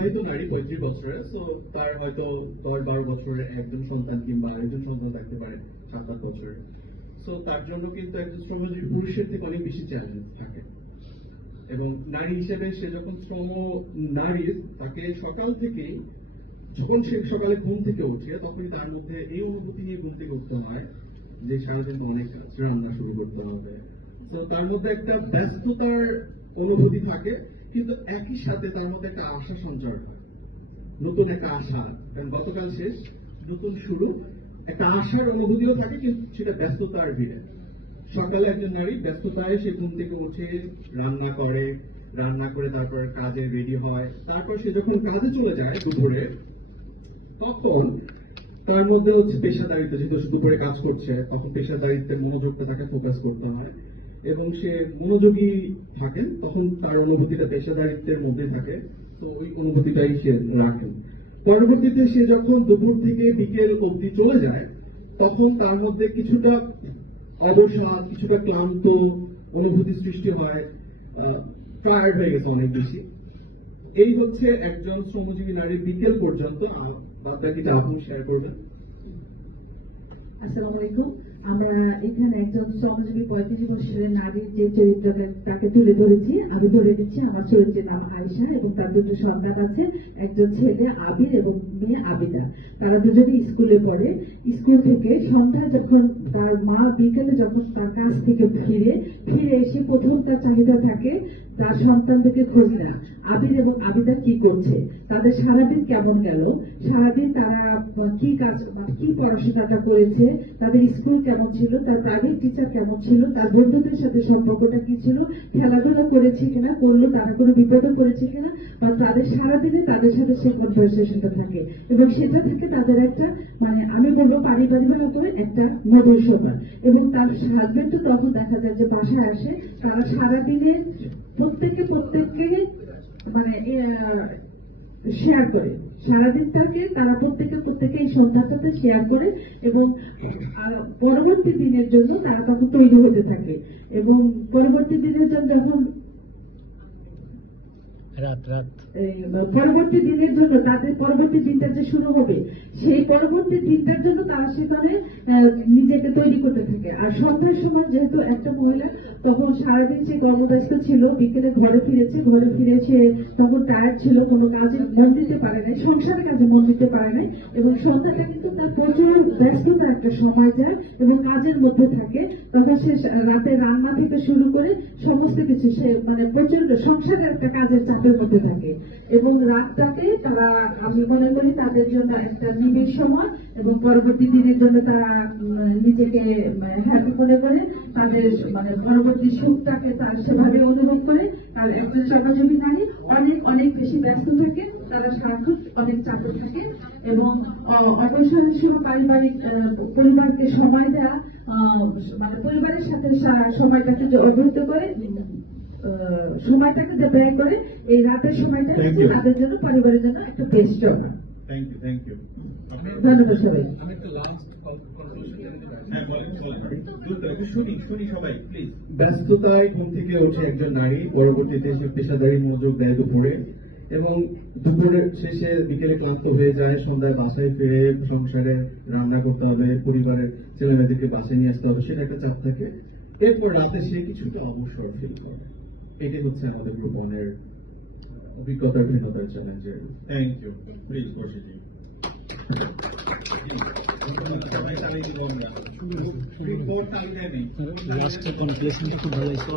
হয়তো নারী 35 বছরের, সো তার হয়তো 10-12 বছরের একজন সন্তান কিংবা আরেকজন সন্তান থাকতে পারে 7-8 বছরের। সো তার জন্য কিন্তু একজন শ্রমজীবী পুরুষের থেকে অনেক বেশি চ্যালেঞ্জ থাকে। এবং নারী হিসেবে সে যখন নারী, তাকে সকাল থেকেই, যখন সে সকালে ঘুম থেকে ওঠে তখনই তার মধ্যে এই অনুভূতি নিয়ে ঘুম থেকে উঠতে হয় যে সারাদিন অনেক রান্না শুরু করতে হবে। তো তার মধ্যে একটা ব্যস্ততার অনুভূতি থাকে, কিন্তু একই সাথে তার মধ্যে একটা আশা সঞ্চার হয়, নতুন একটা আশা, কারণ গতকাল শেষ, নতুন শুরু, একটা আশার অনুভূতিও থাকে, কিন্তু সেটা ব্যস্ততার ভিড়ে। সকালে একজন নারী ব্যস্ততায় সে ঘুম থেকে উঠে রান্না করে তারপর কাজে রেডি হয়, তারপর সে যখন কাজে চলে যায় দুপুরে, তখন তার মধ্যে হচ্ছে পেশাদারিত্ব, যেহেতু সে দুপুরে কাজ করছে তখন পেশাদারিত্বের মনোযোগটা তাকে ফোকাস করতে হয় এবং সে মনোযোগী থাকেন, তখন তার অনুভূতিটা পেশাদারিত্বের মধ্যে থাকে, তো ওই অনুভূতিটাই সে রাখেন। পরবর্তীতে সে যখন দুপুর থেকে বিকেল অবধি চলে যায় তখন তার মধ্যে কিছুটা অবসাদ, কিছুটা ক্লান্ত অনুভূতি সৃষ্টি হয়, টায়ার্ড হয়ে গেছে অনেক বেশি। এই হচ্ছে একজন শ্রমজীবী নারী বিকেল পর্যন্ত। বাদ বাকিটা আপনি শেয়ার করবেন। আসসালামু আলাইকুম। আমরা এখানে একজন শ্রমজীবী 35 বছরের নারীর যে চরিত্রটা তাকে তুলে ধরেছি। আমি ধরে নিচ্ছি আমার চরিত্রের নাম আয়েশা এবং তার দুটো সন্তান আছে, একজন ছেলে আবির এবং মেয়ে আবিদা। তারা দুজনে স্কুলে পড়ে। স্কুল থেকে সন্ধ্যায় যখন তার মা বিকেলে যখন তার কাছ থেকে ফিরে এসে প্রথম তার চাহিদা থাকে তার সন্তানদেরকে খোঁজ নেওয়া, আবির এবং আবিদা কি করছে, তাদের সারাদিন কেমন গেল, সারাদিন তারা কি কাজ, কি পড়াশোনাটা করেছে, তাদের স্কুল কেমন ছিল, তার প্রাইভেট টিচার কেমন ছিল, তার বন্ধুদের সাথে সম্পর্কটা কি ছিল, খেলাধুলা করেছে কিনা, করলো তারা কোনো বিপদে পড়েছে কিনা, বা তাদের সারাদিনে তাদের সাথে সেই কনভারসেশনটা থাকে এবং সেটা থেকে তাদের একটা আমি বলবো পারিবারিক করে একটা মধুর সময়। এবং তার হাজবেন্ড তো তখন দেখা যায় যে বাসায় আসে, তারা সারাদিনে প্রত্যেককে শেয়ার করে, সারাদিনটাকে তারা প্রত্যেকে এই সন্ধ্যাটাতে শেয়ার করে এবং পরবর্তী দিনের জন্য তারা তখন তৈরি হতে থাকে এবং পরবর্তী দিনের জন্য যখন পরবর্তী দিনের জন্য তাদের পরবর্তী দিনটা যে শুরু হবে সেই পরবর্তী দিনটার জন্য তারা সেখানে নিজেকে তৈরি করতে থাকে। আর সন্ধ্যার সময় যেহেতু একটা মহিলা তখন সারাদিন সে কর্মব্যস্ত ছিল, বিকেলে ঘরে ফিরে সে তখন টায়ার্ড ছিল, কোনো কাজে মন দিতে পারে নাই, সংসারের কাজে মন দিতে পারে নাই এবং সন্ধ্যাটা কিন্তু তার প্রচুর ব্যস্ততা একটা সময় যায় এবং কাজের মধ্যে থাকে। তখন সে রাতে রান্না থেকে শুরু করে সমস্ত কিছু সে প্রচন্ড সংসারের একটা কাজের চাপের মধ্যে থাকে এবং রাতটাকে তারা, আমি মনে করি তাদের জন্য একটা নিবিড় সময় এবং পরবর্তী দিনের জন্য তারা নিজেকে হ্যাপি মনে করে, তাদের পরবর্তী সুখটাকে তারা সেভাবে অনুভব করে। আর একজন শ্রমজীবী নারী অনেক বেশি ব্যস্ত থাকে, তারা সারাক্ষণ অনেক চাপে থাকে এবং অবসরের সময় পরিবারকে সময় দেওয়া, পরিবারের সাথে সময়টাকে যে অবহিত করে, সময়টাকে যে ব্যয় করে, এই রাতের সময়টা তাদের জন্য, পরিবারের জন্য একটা বেস্ট জন্য। Thank you. ধন্যবাদ সবাই। ব্যস্ততায় ঘুম থেকে ওঠে একজন নারী, পরবর্তীতে সে পেশাদারি মনোযোগ দেয় দুপুরে এবং দুপুরের শেষে বিকেলে ক্লান্ত হয়ে যায়, সন্ধ্যায় বাসায় ফিরে সংসারে রান্না করতে হবে, পরিবারের ছেলেমেয়েদেরকে বাসায় নিয়ে আসতে হবে, সেটা একটা চাপ থাকে। এরপর রাতে সে কিছুটা অবসর ফিল করে। এটি হচ্ছে আমাদের গ্রুপ ওয়ানের অভিজ্ঞতার ভিন্নতার চ্যালেঞ্জের। Thank you. প্লিজ বসে দিন। লাস্টের কনক্লুশনটা খুব ভালো।